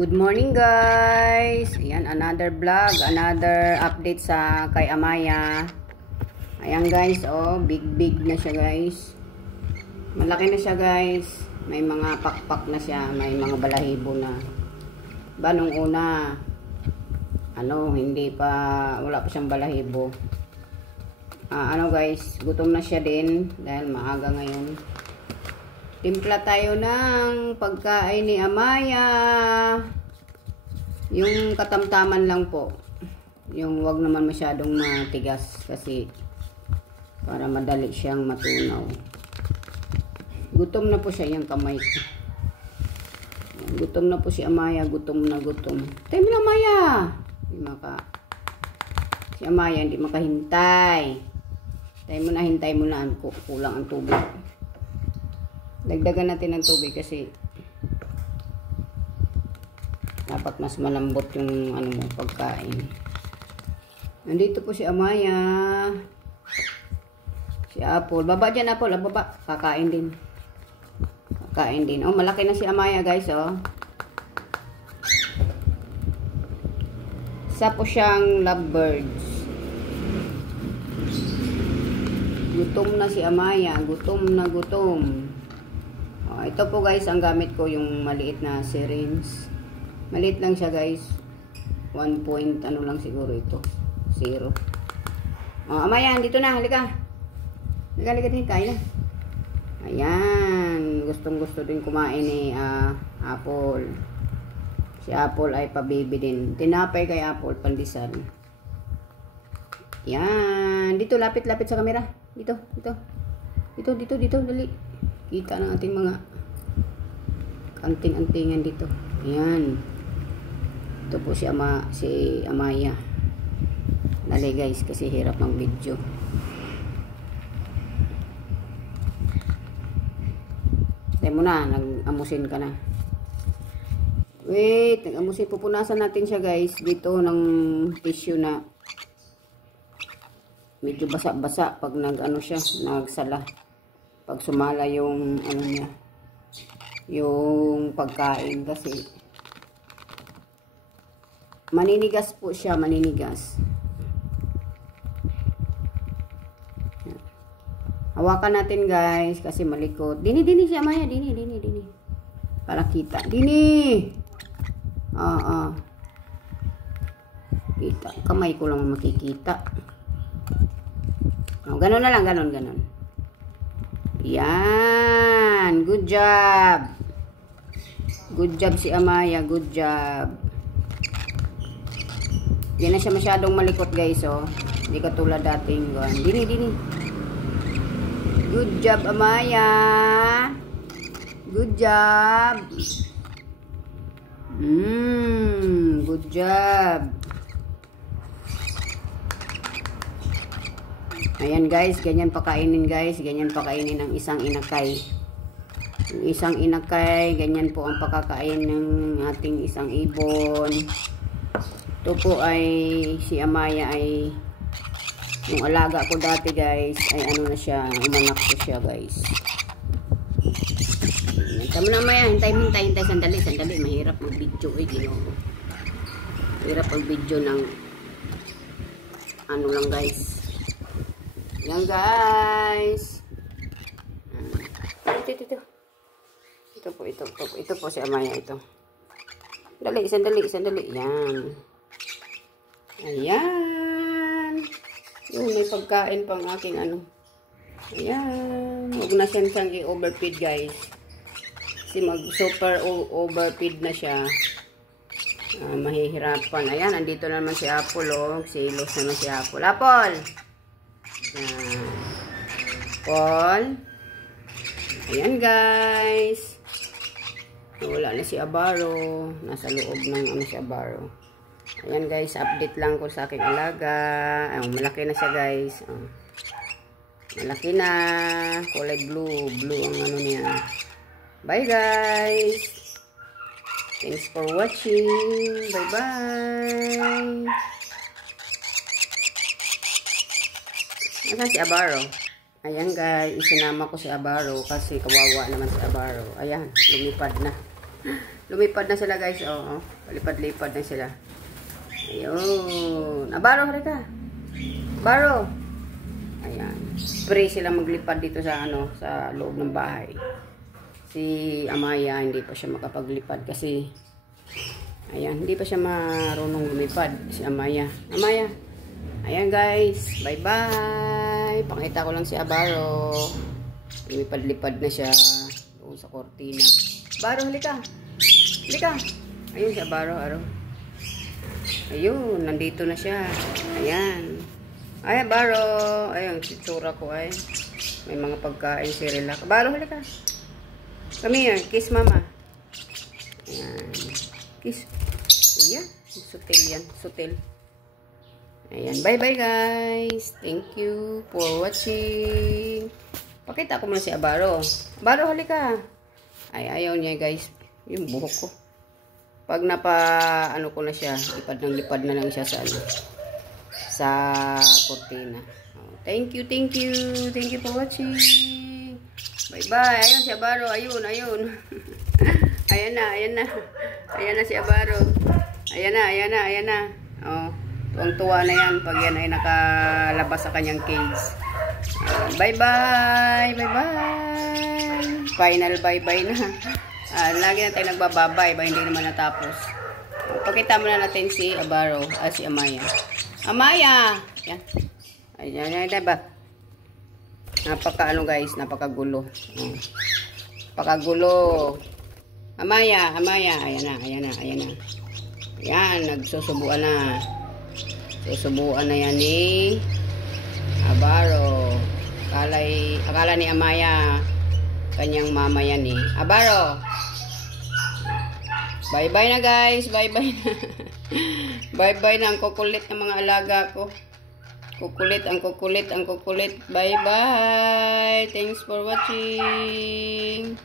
Good morning guys. Ayan, another vlog, another update sa kay Amaya. Ayan guys, oh, big na siya guys. Malaki na siya guys. May mga pakpak na siya, may mga balahibo na. Ba nung una, hindi pa, wala pa siyang balahibo. Guys, gutom na siya din dahil maaga ngayon. Timpla tayo ng pagkain ni Amaya. Yung katamtaman lang po. Yung wag naman masyadong matigas kasi para madali siyang matunaw. Gutom na po siya yung kamay ko. Gutom na po si Amaya, gutom na gutom. Tayo mo na Amaya. Si Amaya hindi makahintay. Tayo mo na, hintay mo na. Kulang ang tubig. Dagdagan natin ng tubig kasi dapat mas malambot yung pagkain. Nandito po si Amaya. Si Apple. Baba dyan Apple. Baba. Kakain din. Kakain din. Oh, malaki na si Amaya guys. Oh. Isa po siyang lovebirds. Gutom na si Amaya. Gutom na gutom. Ito po guys, ang gamit ko yung maliit na syringe. Maliit lang siya guys. 1 point lang siguro ito. 0. Amaya, dito na. Halika. Halika din. Kain na. Ayan. Gustong-gusto din kumain ni Apple. Si Apple ay pabibi din. Tinapay kay Apple, pandesal. Ayan. Dito, lapit-lapit sa camera. Dito. Dali. Kita ng ating mga anting-antingan dito. Ayan. Ito po si Amaya. Dali guys, kasi hirap ng video. Tayo mo na, nag-amusin ka na. Wait, nag-amusin. Pupunasan natin siya guys. Dito ng tissue na medyo basa-basa pag nagsala. Pag sumala yung niya, yung pagkain kasi maninigas po siya, maninigas. Hawakan natin guys kasi malikot. Dini siya Maya, dini. Para kita. Dini. Kita, kamay ko lang makikita. Ganon na lang, ganon. Yan. Good job. Good job si Amaya. Good job. Yan na siya masyadong malikot guys. Oh. Hindi katulad dating. Dini. Good job Amaya. Good job. Good job. Ayan guys, ganyan pakainin guys. Ganyan pakainin ng isang inakay. Yung isang inakay, ganyan po ang pakakain ng ating isang ibon. Ito po ay, si Amaya ay, yung alaga ko dati guys, ay na siya, umanak ko siya guys. Tama na Amaya, hintay, sandali. Mahirap mag-video Mahirap mag-video ng, lang guys. Yan guys. Ito po si Amaya ito. Sandali. Yan. Ayan. Yung may pagkain pang aking Ayan. Huwag na siyang i-overfeed guys. Kasi mag-super overfeed na siya. Mahihirapan. Ayan, andito naman si Apple. Silos naman si Apple. Apple! Paul. Ayan guys. Wala na si Abaro. Nasa loob ng si Abaro. Ayan guys, update lang ko sa aking alaga. Malaki na siya guys. Malaki na. Kulay blue. Blue ang niya. Bye guys. Thanks for watching. Bye bye. Ayan si Abaro. Ayan guys, isinama ko si Abaro kasi kawawa naman si Abaro. Ayan, lumipad na. Lumipad na sila guys. Oo. Palipad-lipad na sila. Ayun. Abaro, halika. Abaro. Ayan. Pray sila maglipad dito sa sa loob ng bahay. Si Amaya, hindi pa siya makapaglipad kasi ayan, hindi pa siya marunong lumipad. Si Amaya. Amaya. Ayan guys. Bye-bye. Pakita ko lang si Abaro. Lumipad-lipad na siya doon sa kortina. Abaro, halika. Halika. Ayun si Abaro. Ayun, nandito na siya. Ayan. Ay, Abaro. Ayun, si tsura ko ay. May mga pagkain si Relax. Abaro, halika. Come here. Kiss mama. Ayan. Kiss. Ayan. Sutil yan. Sutil. Ayan. Bye-bye guys. Thank you for watching. Pakita ko muna si Abaro. Abaro, halika. Ay, ayaw niya guys. Yung buhok ko. Pag ko na siya, lipad na lang siya sa kortina. Thank you for watching. Bye bye. Ayun si Abaro, ayun. Ayan na si Abaro. Ayan na. Oh, tuwang-tuwa na yan pag yan ay nakalabas sa kanyang cage. Bye bye. Final bye bye na. Lagi na tayo nagbababay ba hindi naman natapos. Pakita muna natin si Abaro, si Amaya. Amaya! Yan. Ayan, diba? Guys, napakagulo. Napakagulo. Amaya. Ayan na. Ayan, nagsusubuan na. Susubuan na yan ni Abaro. Akala ni Amaya kanyang mama yan eh. Abaro! Bye-bye na guys. Bye-bye na. Bye-bye na ang kukulit ng mga alaga ko. Ang kukulit. Bye-bye. Thanks for watching.